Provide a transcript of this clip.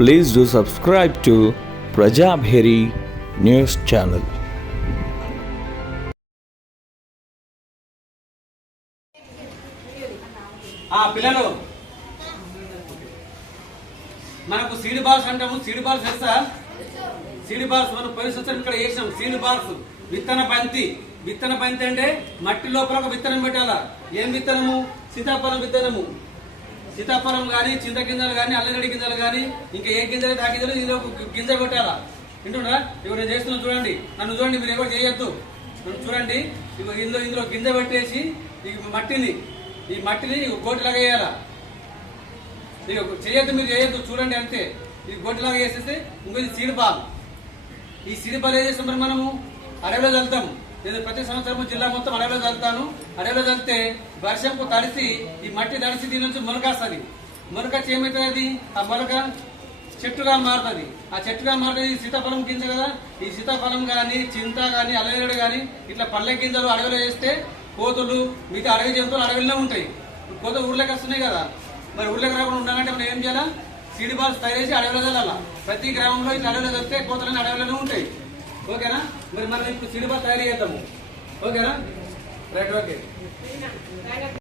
Please do subscribe to Prajabheri News Channel. పిల్లలు మనకు seed balls అంటాము. సీడ్ బాల్స్ తెలుసా? సీడ్ బాల్స్ మనం పోయిన సంవత్సరం ఇక్కడ వేసినాం. సీడ్ బాల్స్ విత్తన బంతి. విత్తన బంతి అంటే మట్టి లోపల ఒక విత్తనం పెట్టాలా. ఏం విత్తనము? సీతాఫలం విత్తనము. సీతాఫలం కానీ, చింత గింజలు కానీ, అల్లగడ్డ గింజలు కానీ, ఇంకా ఏ గింజలు ఆ గింజలు ఇందులో గింజ పెట్టాలా. వింటుండ్రా? ఇప్పుడు నేను చేస్తున్నా చూడండి. నన్ను చూడండి, మీరు ఎవరు చేయొద్దు. నన్ను చూడండి. ఇందులో గింజ పెట్టేసి ఈ మట్టిని గోటిలాగా వేయాలా. చేయొద్దు, మీరు చేయొద్దు, చూడండి అంతే. ఇది గోటిలాగా వేసేస్తే ఇంకొక సీడ్ బాల్. ఈ సీడ్ బాల్ ఏం చేస్తాం మరి మనము? అడవిలో చల్లుతాము. నేను ప్రతి సంవత్సరం జిల్లా మొత్తం అడవిలో చల్లుతాను. అడవిలో చల్లితే వర్షంకు తడిసి, ఈ మట్టి తడిసి దీని నుంచి మొలకొస్తుంది. మొలకొచ్చి ఏమవుతుంది? అది ఆ మొలక చెట్టుగా మారుతుంది. ఆ చెట్టుగా మారుతుంది సీతాఫలం గింజ కదా. ఈ సీతాఫలం కానీ, చింత కానీ, అల్లగడ్డ కానీ ఇట్లా పళ్ళె గింజలు అడవిలో వేస్తే కోతులు, మిగతా అడవి జంతువులు అడవిలో ఉంటాయి. కోతులు ఊర్లోకి వస్తున్నాయి కదా. మరి ఊర్లోకి రాకుండా ఉండాలంటే మనం ఏం చేయాలా? సీడ్ బాల్స్ తయారు చేసి అడవిలో చల్లాలా. ప్రతి గ్రామంలో ఇట్లా అడవిలో చదివితే కోతలన్నీ అడవిలోనే ఉంటాయి. ఓకేనా? మరి మనం ఇప్పుడు సీడ్ బాల్ తయారు చేద్దాము. ఓకేనా? Right, okay.